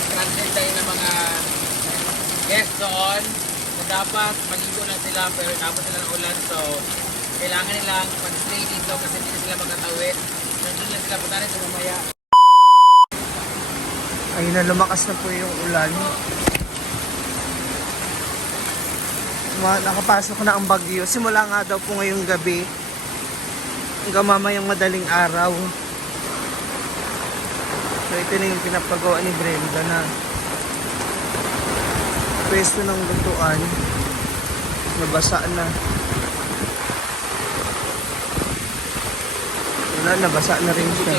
stranded tayo ng mga guests doon. So dapat maligo na sila pero dapat sila ng ulan. So kailangan nilang mag-stay dito kasi hindi na sila magkatawid. Doon lang sila punta rin sa mamaya. Ayun na, lumakas na po yung ulan. Ma nakapasok na ang bagyo. Simula nga daw po ngayong gabi. Hanggang mamayang madaling araw. So ito na yung pinapagawa ni Brenda na pwesto ng lutuan. Nabasa na. Wala, nabasa na rin siya.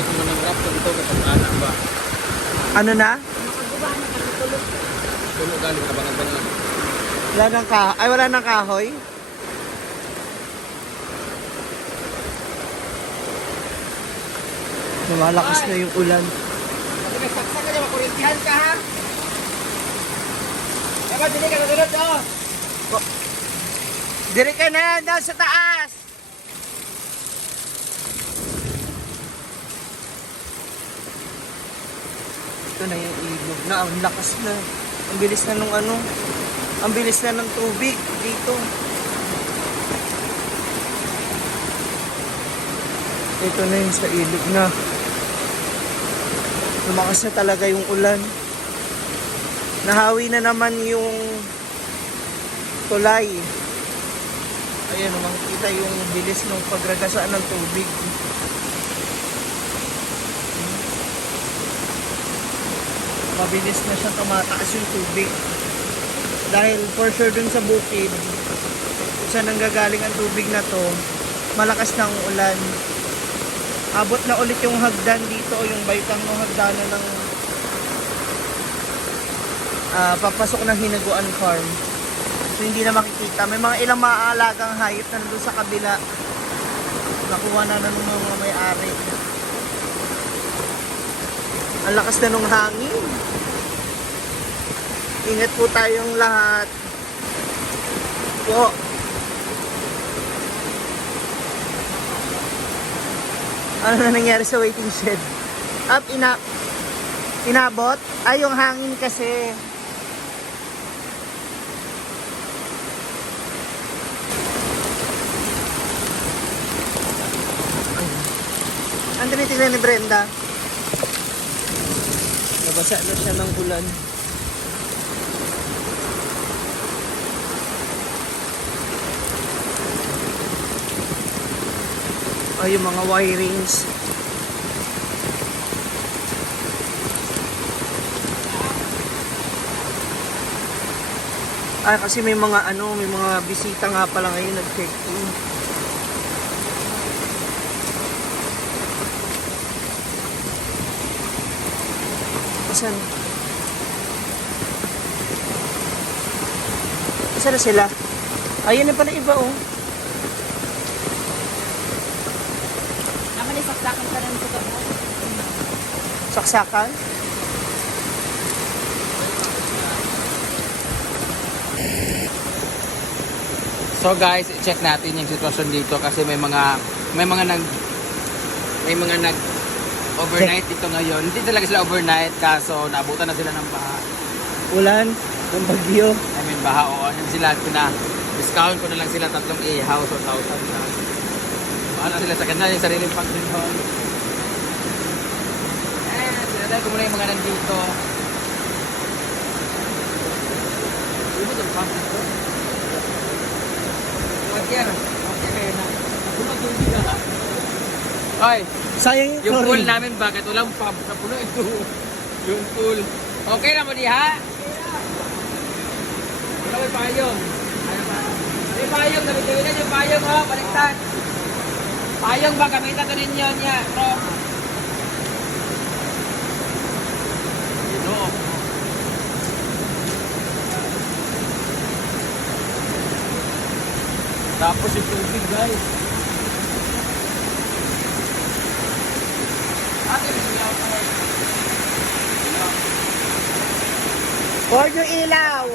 Ano na? Wala nang kahoy. Ay, wala nang kahoy. Lumalakas na yung ulan. May saksak ka niya, makurintihan ka ha? Dapat hindi ka nasunod oh! Dire ka na doon sa taas! Ito na yung ilog na. Ang lakas na. Ang bilis na nung ano. Ang bilis na ng tubig dito. Ito na yung sa ilog na. Lumakas na talaga yung ulan. Nahawi na naman yung tulay. Ayan, makikita yung bilis ng pagragasaan ng tubig. Mabilis na siya tumataas yung tubig. Dahil for sure dun sa bukid, kung saan nanggagaling ang tubig na to, malakas na ang ulan. Abot na ulit yung hagdan dito, yung baitang ng hagdanan ng ah, papasok ng Hinaguan Farm. So hindi na makikita. May mga ilang maaalagang hayop na nandun sa kabila. Nakuha na na ng mga may-ari. Ang lakas na nung hangin. Ingat po tayong lahat. Po. Ano na nangyari sa waiting shed? Up, ina... Inabot? Ay, yung hangin kasi. Ang tinitingnan ni Brenda. Nabasa na siya ng ulan. Ay, yung mga wirings. Ay, kasi may mga ano, may mga bisita nga pala ngayon nag-check-in. Asan? Asan na sila? Ayun na pala iba oh. Naman ay saksakan ka rin sa mo. Saksakan? So guys, check natin yung sitwasyon dito kasi may mga may mga nag may mga nag overnight dito ngayon. Hindi talaga sila overnight kaso naabutan na sila ng baha. Ulan? Ng bagyo? I mean baha o ano sila pina discount ko na lang sila tatlong ihaw so 1,000 na. Bahala sila sa kanila yung sariling pagdinhon. Eh, sinatay ko muna yung mga nandito. Ano yung? Wag yan. Okay, na. Bumagulog ka. Ay, Sayang yung, yung pool chlorine. namin bakit walang pump sa puno ito. Yung pool. Okay na mo diha? Wala may payong. Ano ba? May payong, nabitiwinan yung payong oh, baliktad. Payong ba gamitan ko ninyo niya, bro? Ito. Tapos yung tubig guys. Ate, may silaw ko. Or yung ilaw.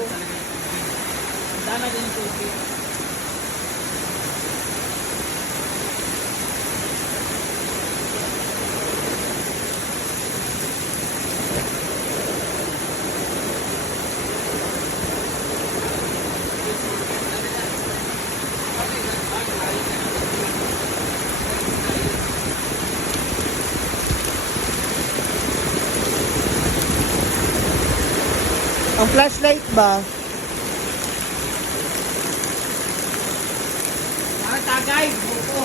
Dama din yung tubig. Ang flashlight ba? Ah, tagay! Buko!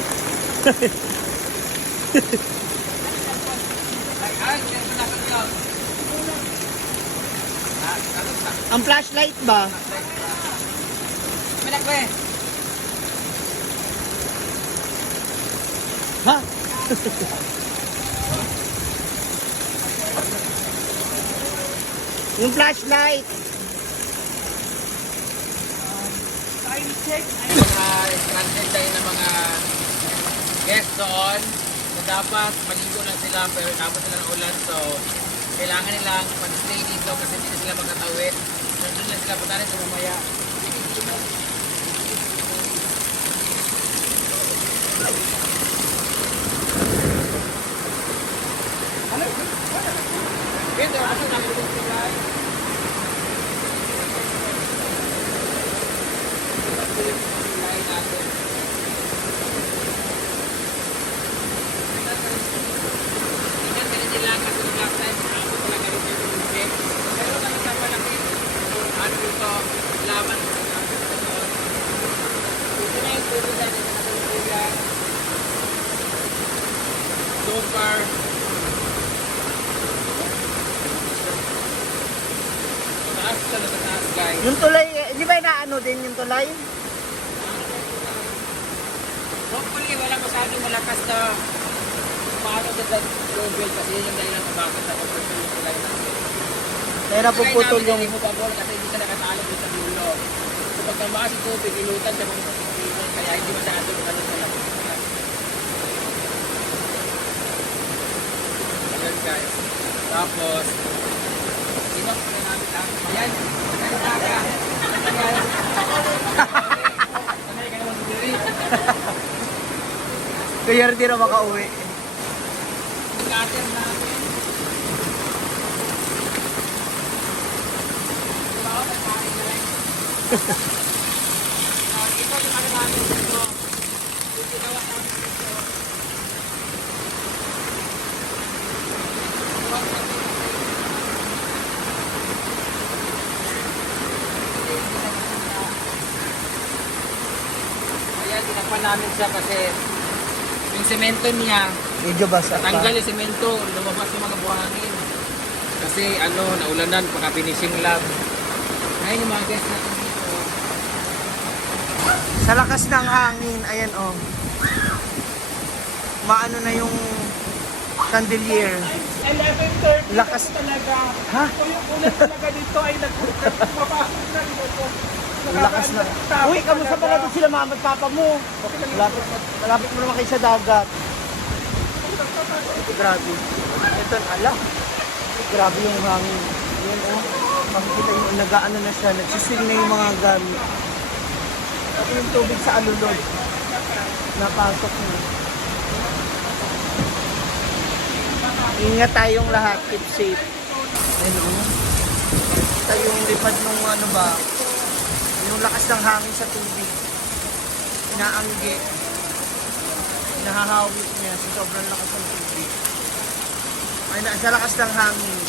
Ang flashlight ba? Ko eh. Ha? Yung flashlight. mga stranded tayo ng mga guests doon. Na dapat maligo lang sila pero dapat sila ng ulan. So kailangan nilang mag-stay dito kasi hindi na sila magkatawid nandun lang sila punta rin mamaya. Ito, ano namin ito sila? Lain natin. Tingnan ganun din lang kasi nung last time, ako talaga rin yung tubig. Pero talaga malaki. Ano dito, laban sa Ito na yung tubig natin sa katulugan. So far, talaga taas guys. Yung tulay, eh, di ba inaano din yung tulay? Hopefully, wala masyadong malakas na paano sa global kasi yun yung dahilan kung bakit ako pursuing yung tulay natin. Kaya napuputol yung... Mo babol kasi hindi ka nakatalo doon sa dulo. So pag tumaas yung tubig, ilutan siya kung sa kaya hindi masyado ano sa labas. Ayan guys. Tapos, Kaya di na makauwi. Cutter namin. Nagkain na rin. Ah, Ito yung ano namin dito. Yung ginawa namin dito. Huwag na dito. Hindi, hindi na maganda. Ayan, tinakpan namin siya kasi yung semento niya, Medyo basa pa. Natanggal yung semento, lumabas yung mga buhangin. Kasi ano, naulanan, pagka finishing lang. Ayun yung mga guests natin dito. Sa lakas ng hangin, ayan oh. Maano na yung chandelier. 11.30 Lakas. talaga. Ha? Kung yung ulan talaga dito ay nagpapasok na dito. Lakas na. Uy, kamusta pala doon sila mama at papa mo? Malapit, malapit mo naman kayo sa dagat. Grabe. Ito, ala. Grabe yung hangin. Yan oh. Makikita yung nag-ano na siya. Nagsiswing na yung mga gamit. Pati yung tubig sa alulod. Napasok na. Ingat tayong lahat. Keep safe. Ayun oh. Kita yung lipad ng ano ba, yung lakas ng hangin sa tubig. Inaanggi. Nahahawit niya sa sobrang lakas ng tubig. Ay, na, sa lakas ng hangin.